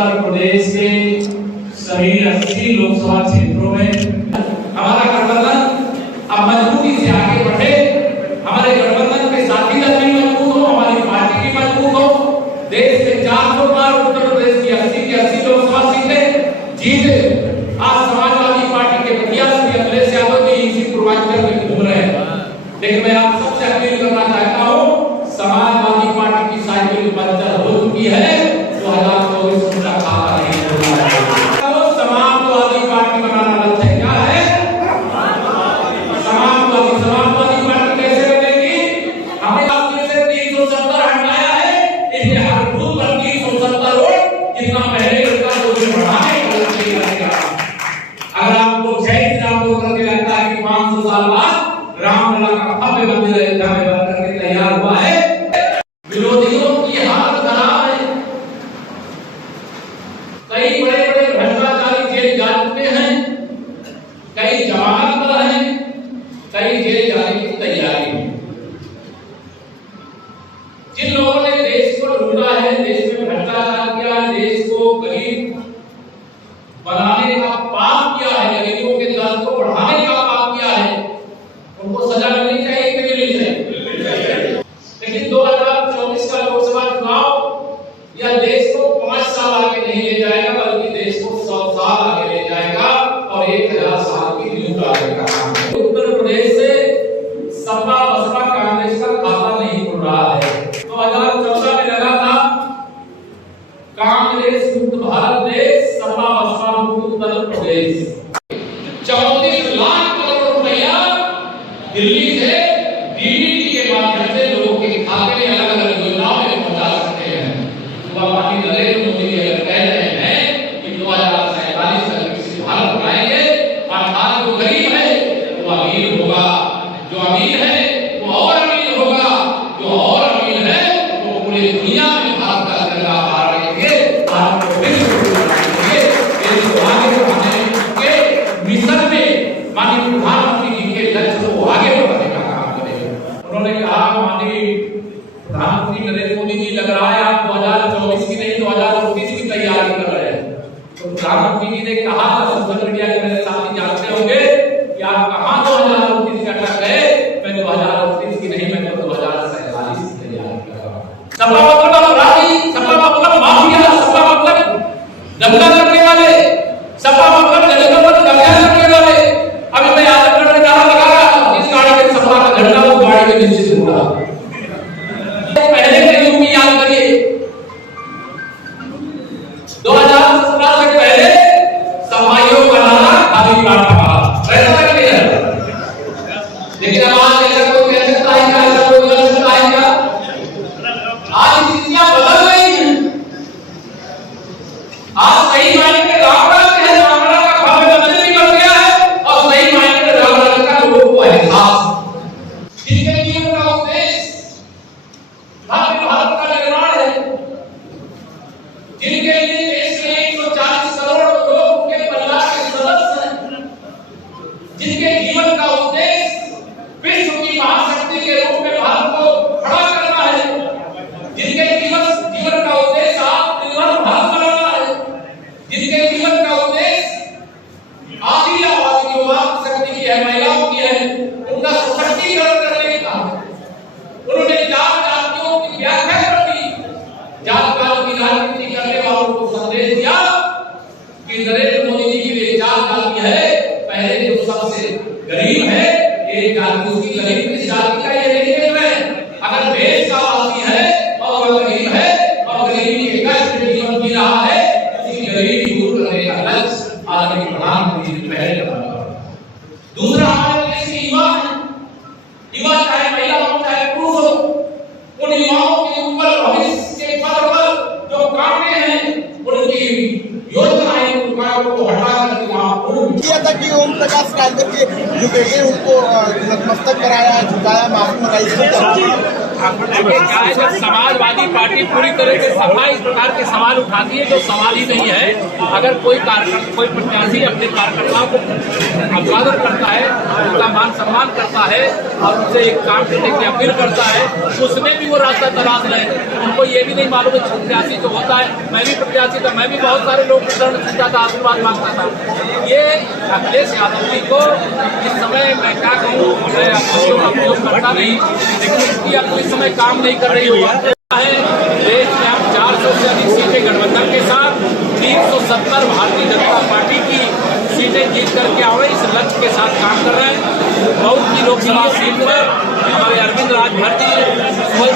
उत्तर प्रदेश के सभी 80 लोकसभा क्षेत्रों में हमारा गठबंधन अब मजबूती से आगे बढ़े, हमारे गठबंधन के साथी दल भी मजबूत हो, हमारी पार्टी भी मजबूत हो, देश के 400 पार उत्तर प्रदेश की 80 लोकसभा सीटें जीते। आज समाजवादी पार्टी के प्रत्याशी अखिलेश यादव जी इसी पूर्वांचल में घूम रहे हैं, लेकिन मैं आप सबसे अपील करना चाहता हूँ, समाजवादी पार्टी की साइकिल पंचर हो चुकी है, 2024 का खाता नहीं खुल रहा है। समाजवादी पार्टी बनाना लक्ष्य क्या है? समाजवादी पार्टी कैसे बनेगी? हमें आपने से 370 हटाया है, इसलिए हर बूथ पर 370 वोट जितना पहले उसका वोट बढ़ाने का लक्ष्य रहेगा। अगर आपको जय श्री राम बोल करके लगता है कि 500 साल बाद रामलला का भव्य मंदिर अयोध्या में बन करके तैयार हुआ है, विरोधियों की हालत खराब है। कई बड़े बड़े भ्रष्टाचारी जेल जा चुके हैं, कई जमानत पर हैं, कई जेल जाने की तैयारी में। जिन लोगों ने देश को लूटा है, देश में भ्रष्टाचार किया है, देश को गरीब बनाने का पाप किया है, गरीबों के दर्द को बढ़ाने का पाप किया है, उनको सजा मिलनी चाहिए कि नहीं मिलनी चाहिए? लेकिन 2024 का लोकसभा चुनाव यह देश को 5 साल आगे नहीं ले जाएगा, बल्कि देश को 100 साल आगे ले जाएगा और 1000 साल की नींव डालेगा। उत्तर प्रदेश से सपा बसपा कांग्रेस का खाता नहीं खुल रहा है। 2014 में लगा था कांग्रेस मुक्त भारत देश, सपा बसपा मुक्त उत्तर प्रदेश। 34 लाख करोड़ रुपया दिल्ली से डीबीटी के माध्यम से लोगों के खाते में अलग अलग योजनाओं में पहुंचा सकते हैं। माननीय नरेंद्र मोदी जी अगर कह रहे हैं कि 2047 तक विकसित भारत बनाएंगे, अर्थात जो गरीब है वो अमीर होगा, जो अमीर है वो और अमीर होगा, जो और अमीर है वो पूरी दुनिया में भारत का झंडा फहराएंगे, भारत को विश्व गुरु बनाएंगे। देश को आगे बढ़ाने के मिशन में माननीय प्रधानमंत्री जी के लक्ष्य को आगे बढ़ाने का काम करेंगे। उन्होंने कहा, माननीय प्रधानमंत्री नरेंद्र मोदी जी, लग रहा है आप 2024 की नहीं 2029 की तैयारी कर रहे हैं। तो प्रधानमंत्री जी ने कहा, सोशल मीडिया के मेरे साथी जानते होंगे कि आप कहां 2029 का अटक गए। मैं 2029 की नहीं, मैं तो 2047 की तैयारी कर रहा हूं। सपा मतलब अपराधी, सपा मतलब माफिया, सपा मतलब दंगा करने वाले, सपा मतलब जगह पर कब्जा करने वाले। अभी मैं आजमगढ़ में नारा लगा रहा था, इस गाड़ी में सपा का झंडा उस गाड़ी में निश्चित होगा। पहले के युग में याद करिए, 2017 से पहले सफाइयों का नारा खाली प्लाट था, ऐसा नहीं है। लेकिन अब आज ऐसा कोई कह सकता है क्या, ऐसा कोई कर सकता है क्या? आज स्थितियां बदल रही हैं। आज सही मायने में रामलला है, रामलला का भव्य मंदिर भी बन गया है, और सही मायने में रामलला का लोगों को एहसास, जिनके जीवन का उद्देश्य भारत का निर्माण है, जिनके लिए देश में 140 करोड़ लोग के परिवार के सदस्य हैं, जिनके जीवन का उद्देश्य विश्व की महाशक्ति के रूप में भारत को खड़ा करना है, जिनके जीवन का उद्देश्य आत्मनिर्भर भारत बनाना है, जिनके जीवन का उद्देश्य आदि आबादी जो शक्ति की है, महिलाओं की है, उनका सशक्तिकरण करने का। उन्होंने जात जातियों की व्याख्या कर दी, जात पात की राजनीति करने वालों को संदेश दिया कि नरेंद्र मोदी जी की लिए जात जाति है, पहले जो सबसे गरीब है, एक जाति उसकी गरीब किस जाति का ये नहीं देख रहे। अगर देश का वासी है और वह गरीब है और गरीबी के कष्ट में जीवन जी रहा है, उसी गरीबी दूर करने का लक्ष्य आदरणीय प्रधानमंत्री जी पहले बनाया। दूसरा, हमारे देश के युवा है, युवा चाहे महिला हो चाहे पुरुष हो, उन युवाओं के ऊपर भविष्य के पथ पर जो कांटे हैं, उनकी योजनाएं, उनको हटा कर किया था कि ओम प्रकाश राजभर के जो बेटे उनको नतमस्तक कराया, झुकाया, माफी मंगाई। जब समाजवादी पार्टी पूरी तरह से सपा इस प्रकार के सवाल उठाती है जो सवाल ही नहीं है। अगर कोई प्रत्याशी अपने कार्यकर्ताओं को अभिवादन करता है, उनका मान सम्मान करता है, और उनसे एक काम करने की अपील करता है, उसमें भी वो रास्ता तलाश रहे हैं। उनको ये भी नहीं मालूम है प्रत्याशी जो होता है, मैं भी प्रत्याशी था, मैं भी बहुत सारे लोग सुनता था, आशीर्वाद मांगता था। ये अखिलेश यादव जी को इस समय मैं क्या कहूँ, मैं उपयोग करता नहीं, लेकिन उसकी अपनी समय काम नहीं कर रही हुई है। देश में हम 400 से अधिक सीटें गठबंधन के साथ 370 भारतीय जनता पार्टी की सीटें जीत करके आए, इस लक्ष्य के साथ काम कर रहे हैं। बहुत की लोकसभा सीट पर हमारे अरविंद राजभर जी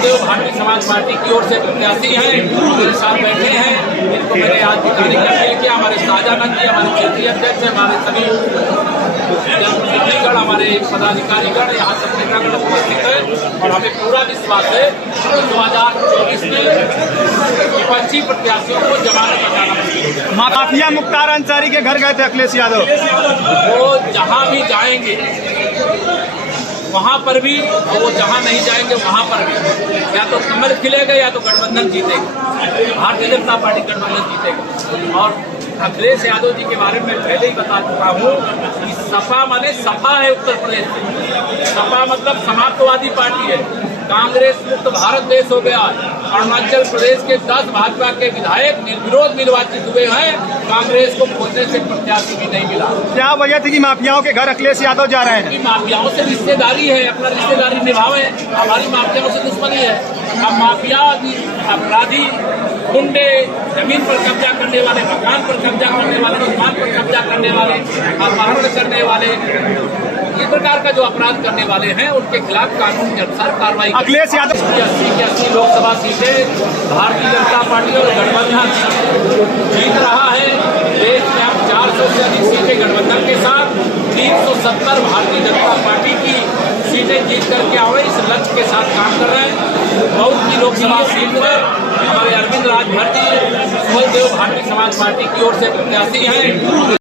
देव भारतीय समाज पार्टी की ओर से प्रत्याशी हैं, मेरे साथ बैठे हैं। इनको मैंने आज बताने का अपील किया। हमारे साजानंद जी हमारे क्षेत्रीय अध्यक्ष, हमारे सभी जनप्रतिनिधिगण, हमारे पदाधिकारीगण, यहाँ सब नेतागण उपस्थित है और हमें पूरा विश्वास है 2024 में विपक्षी प्रत्याशियों को जमानत बनाना मुश्किल हो जाएगा। माफिया मुख्तार अंसारी के घर गए थे अखिलेश यादव, वो जहां भी जाएंगे वहां पर भी, वो जहां नहीं जाएंगे वहां पर भी या तो कमल खिलेगा या तो गठबंधन जीतेगा, भारतीय जनता पार्टी गठबंधन जीतेगा। और अखिलेश यादव जी के बारे में पहले ही बता चुका हूँ कि सपा माने सफा है उत्तर प्रदेश में, सपा मतलब समाजवादी पार्टी है। कांग्रेस मुक्त भारत देश हो गया। अरुणाचल प्रदेश के 10 भाजपा के विधायक निर्विरोध निर्वाचित हुए हैं, कांग्रेस को खोजने से प्रत्याशी भी नहीं मिला। क्या वजह थी कि माफियाओं के घर अखिलेश यादव जा रहे हैं? माफियाओं से रिश्तेदारी है, अपना रिश्तेदारी निभावे, हमारी माफियाओं से दुश्मनी है। अब माफिया अपराधी गुंडे, जमीन पर कब्जा करने वाले, मकान पर कब्जा करने वाले, दुकान पर कब्जा करने वाले, अपहरण करने वाले, इस प्रकार का जो अपराध करने वाले हैं उनके खिलाफ कानून के अनुसार कार्रवाई। अखिलेश यादव 80 लोकसभा सीटें भारतीय जनता पार्टी और गठबंधन जीत रहा है। देश में हम 400 से अधिक सीटें गठबंधन के साथ 370 भारतीय जनता पार्टी की सीटें जीत करके आए, इस लक्ष्य के साथ काम कर रहे हैं। बहुत की लोकसभा सीट पर हमारे अरविंद राजभर जी देव भारतीय समाज पार्टी की ओर से प्रत्याशी हैं।